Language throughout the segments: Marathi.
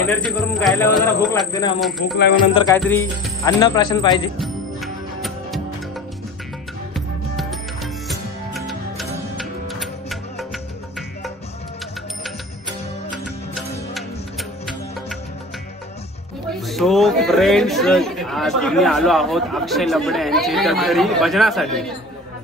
एनर्जी करून गायल्यावर जरा भूक लागते ना, मग भूक लागल्यानंतर काहीतरी अन्न प्राशन पाहिजे. सो फ्रेंड्स, आज आम्ही आलो आहोत अक्षय लबडे यांच्या घरी भजनासाठी.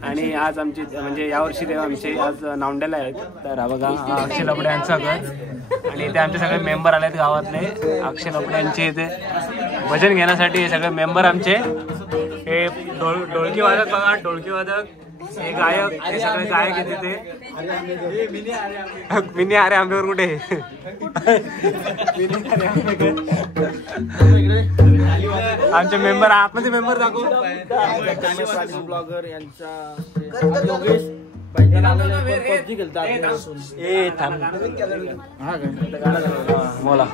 आणि आज आमची म्हणजे यावर्षी ते आमचे आज नावंड्याला आहेत. तर हा बघा, हा अक्षय लबडे यांचं घर आणि इथे आमचे सगळे मेंबर आले आहेत गावातले. अक्षय लबडे यांचे इथे भजन घेण्यासाठी हे सगळे मेंबर आमचे. हे ढोलकी वादक बघा, ढोलकी वादक, हे गायक, हे सगळे गायक आहेत तिथे. मिनी अरे आंबेवर कुठे आमचे मेंबर, आतमध्ये मेंबर दाखवू. ब्लॉगर यांचा बोला.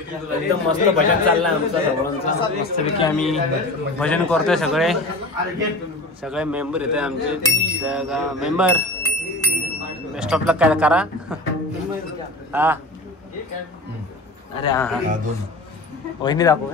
एकदम मस्त भजन चाललंय आमचं सर्वांचं. मस्तपैकी आम्ही भजन करतोय सगळे मेंबर येतोय आमचे. मेंबर बेस्ट ऑफ लक काय करा. हा अरे हा हा वहिनी दाखव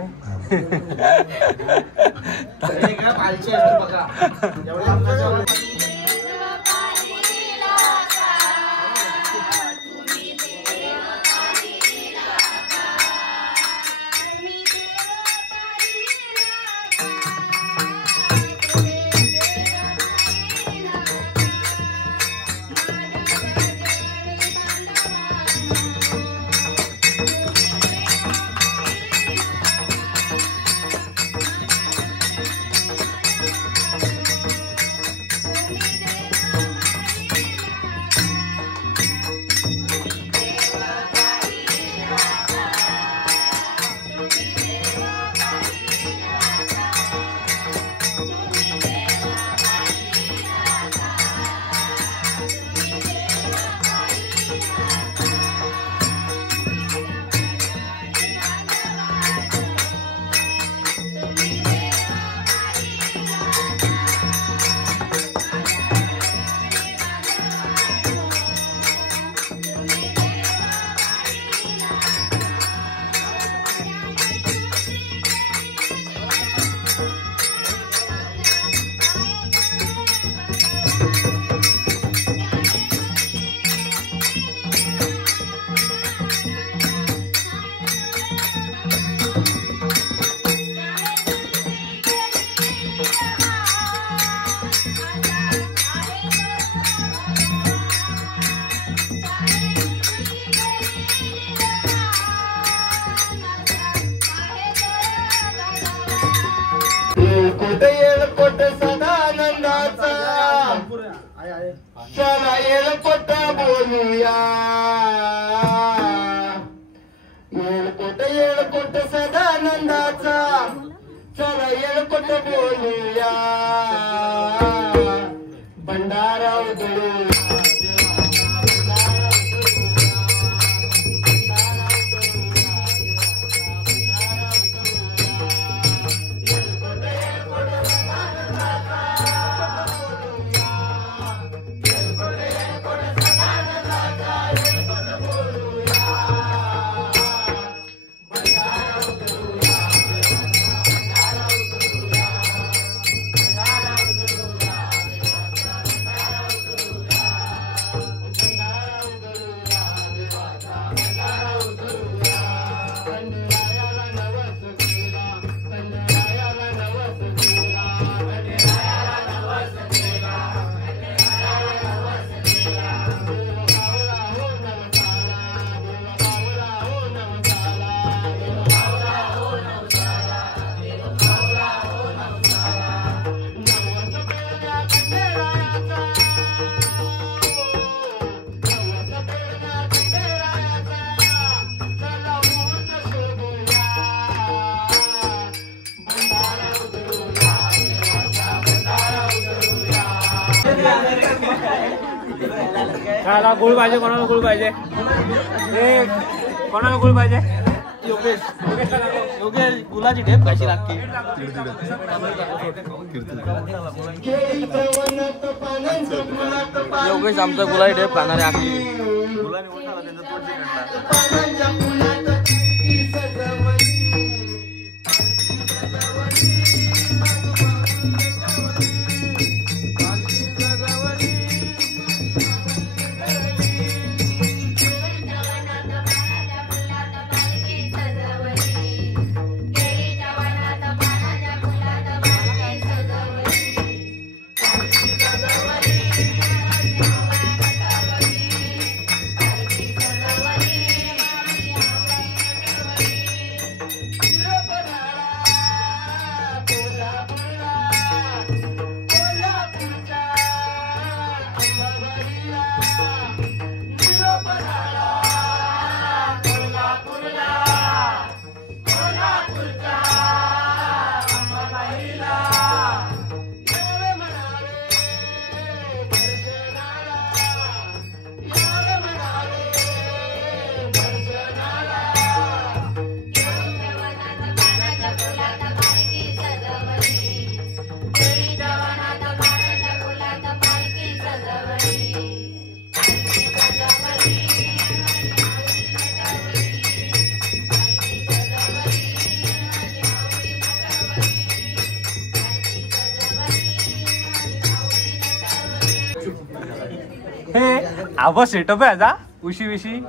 येळकोट सदानंदाचा चला येळकोट बोलूया. येळकोट सदानंदाचा चला येळकोट बोलूया. भंडारा उधळूया. चला गुळ पाहिजे. कोणाला गुळ पाहिजे? कोणाला गुळ पाहिजे? योगेश गुलाची ढेप कशी लागते? योगेश आमचा गुलाची ढेप खाणारे आखली. आबा सेटअप आहे आता उशी विशी.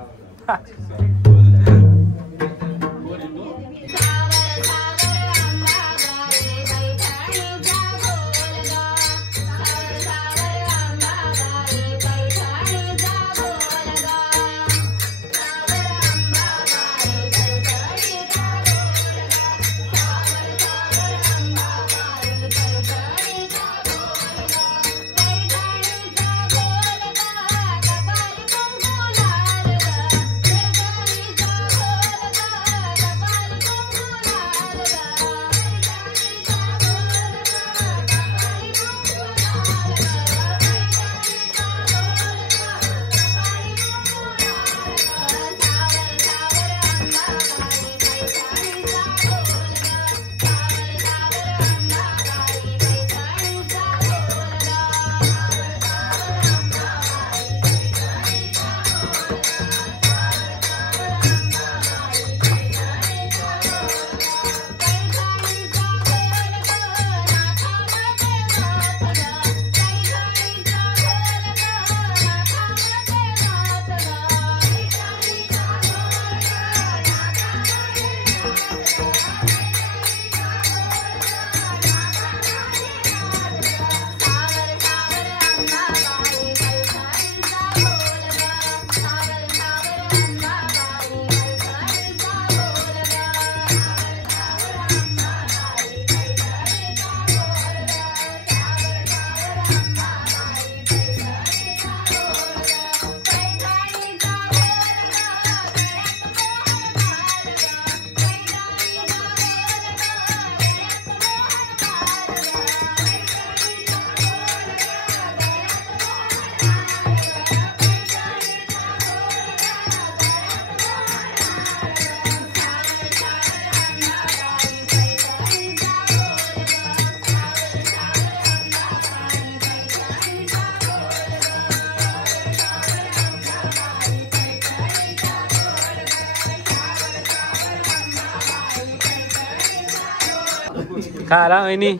खाला वहिनी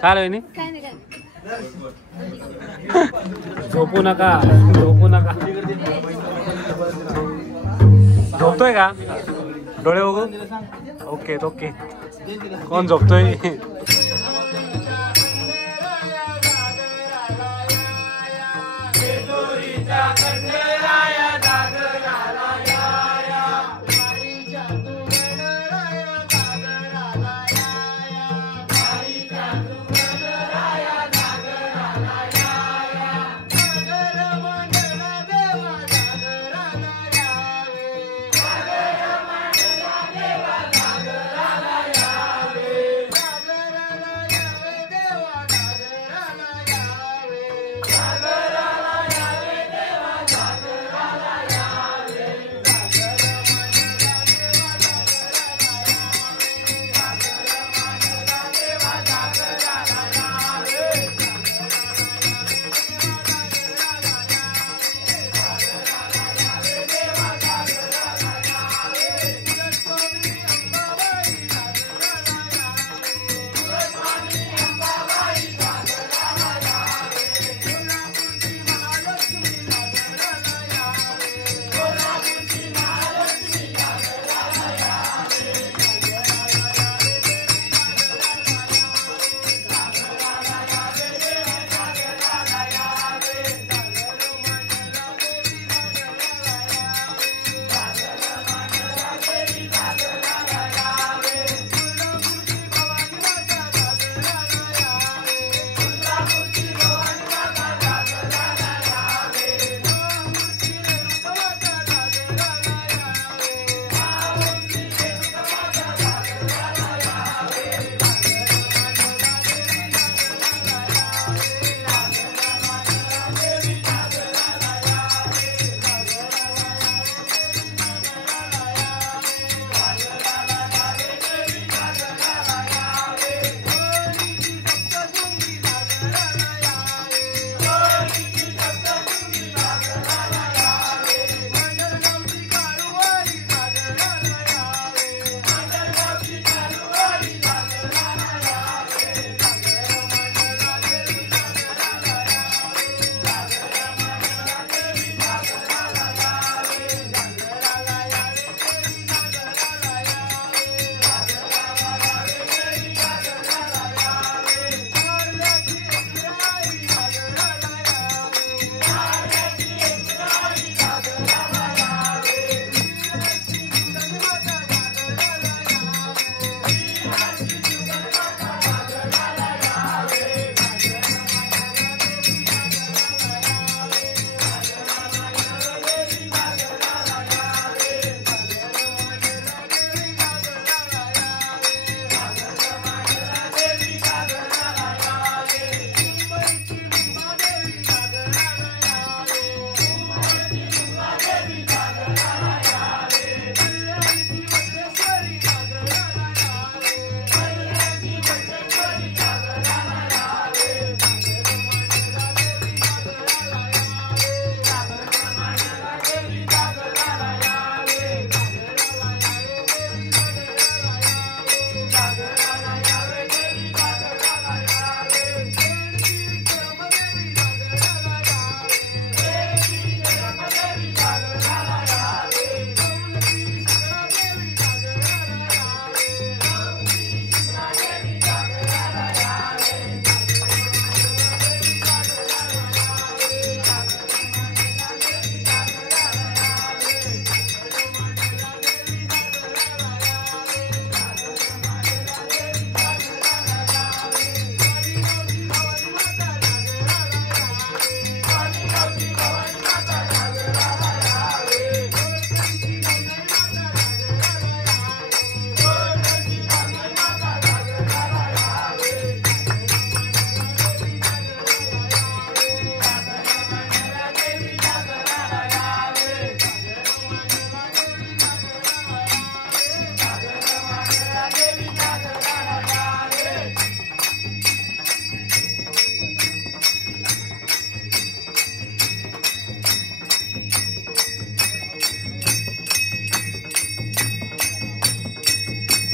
खाला वहिनी. झोपू नका झोपू नका. झोपतोय का डोळे बघू. Okay okay. कोण झोपतोय.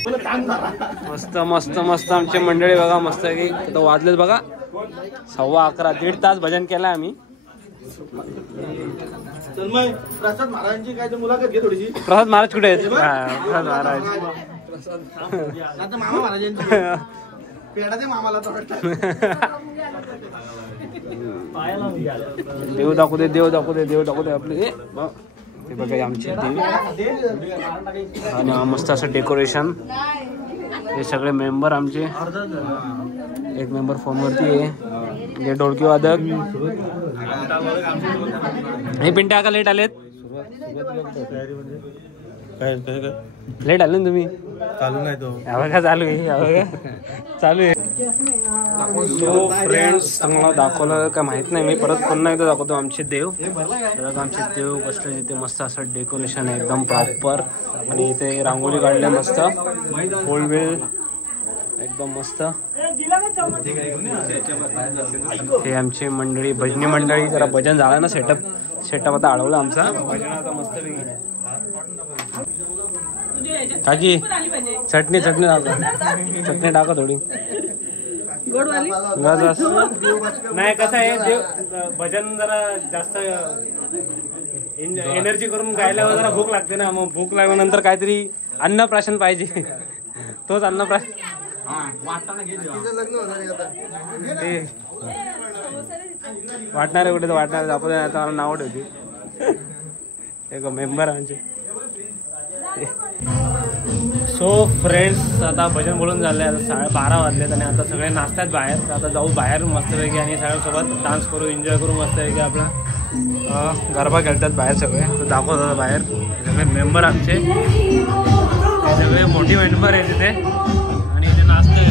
मस्त मस्त मस्त आमची मंडळी बघा मस्त की आता वाजलेत बघा 11:15 दीड तास भजन केलं आम्ही. प्रसाद महाराजांची काय मुलाखत घे थोडीशी. प्रसाद महाराज कुठे आहेत? प्रसाद महाराज मामा महाराजांची पेढा दे मामाला देव दाखवू दे देव दाखवू दे देव दाखवू दे आपले हे बघा आमचे देव. आणि मस्त असं डेकोरेशन. हे सगळे मेंबर आमचे. एक मेंबर फॉर्मवरती आहे. हे ढोलकी वादक. हे पिंट्या का लेट आलेत? लेट आले ना तुम्ही? चालू नाही तो बघा चालू आहे चालू आहे. सो फ्रेंड्स चांगला दाखवलं का माहित नाही मी परत पुन्हा एकदा दाखवतो आमचे देव. आमचे देव बसले तिथे मस्त असं डेकोरेशन आहे एकदम प्रॉपर. आणि इथे रांगोळी काढल्या मस्त फुल वेल एकदम मस्त. हे आमची मंडळी भजनी मंडळी. जरा भजन झालं ना सेटअप आता अडवला आमचा भजनाचा मस्त. काकी चटणी टाका थोडी. नाही कसं आहे देव भजन जरा जास्त एनर्जी करून गायल्यावर जरा भूक लागते ना. मग भूक लागल्यानंतर काहीतरी अन्नप्राशन पाहिजे. तोच अन्नप्राशन वाटणार आहे कुठे तर वाटणार आपण नाव ठेवते. एक मेंबर आमचे. सो फ्रेंड्स आता भजन बोलून झाले. आता 12:30 वाजलेत आणि आता सगळे नाचतात बाहेर. तर आता जाऊ बाहेर मस्तपैकी आणि सगळ्यांसोबत डान्स करू एन्जॉय करू मस्तपैकी. आपला गरबा खेळतात बाहेर सगळे. तर दाखवतात बाहेर सगळे मेंबर आमचे. हे सगळे मोठी मेंबर आहे तिथे आणि इथे नाचते.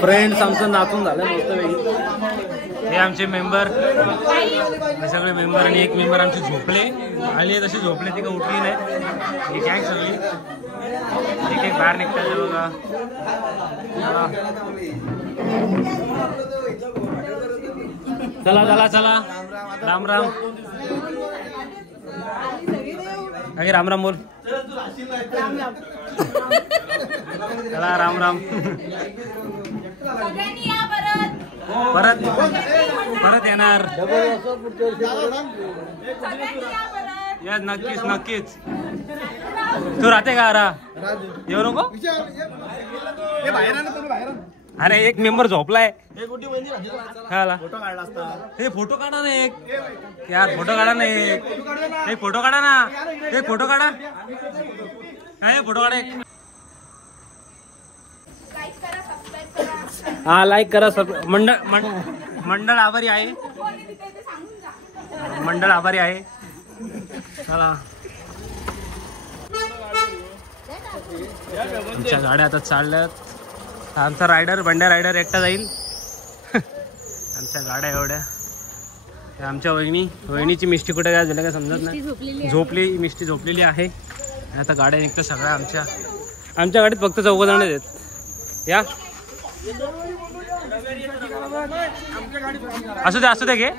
फ्रेंड्स आमचं नाचून झालं मस्तपैकी. हे आमचे मेंबर, हे सगळे मेंबर आणि एक मेंबर आमचे झोपले. आली तशी झोपले ती का उठली नाही. ही गँग सगळी एक एक बाहेर निघतात बघा. चला चला चला राम राम. अगे राम राम बोल. चला राम राम. परत परत येणार. या नक्कीच नक्कीच. तू राहते का रा येऊ नको. अरे एक मेंबर झोपलाय. फोटो काढला असता. हे फोटो काढा ना एक यार. फोटो काढा ना एक फोटो काढा ना. एक फोटो काढा. काय फोटो काढा एक. हा लाईक करा. मंडळ आभारी आहे. मंडळ आभारी आहे. चला आमच्या गाड्या आता चालल्यात. आमचा रायडर बंड्या रायडर एकटा जाईल. आमच्या गाड्या एवढ्या. आमच्या वहिनीची मिष्टी कुठे काय झालं काय समजत नाही. झोपली मिष्टी झोपलेली आहे. आणि आता गाड्या निघतात सगळ्या. आमच्या गाडीत फक्त 4 जण आहेत. या असू दे घे.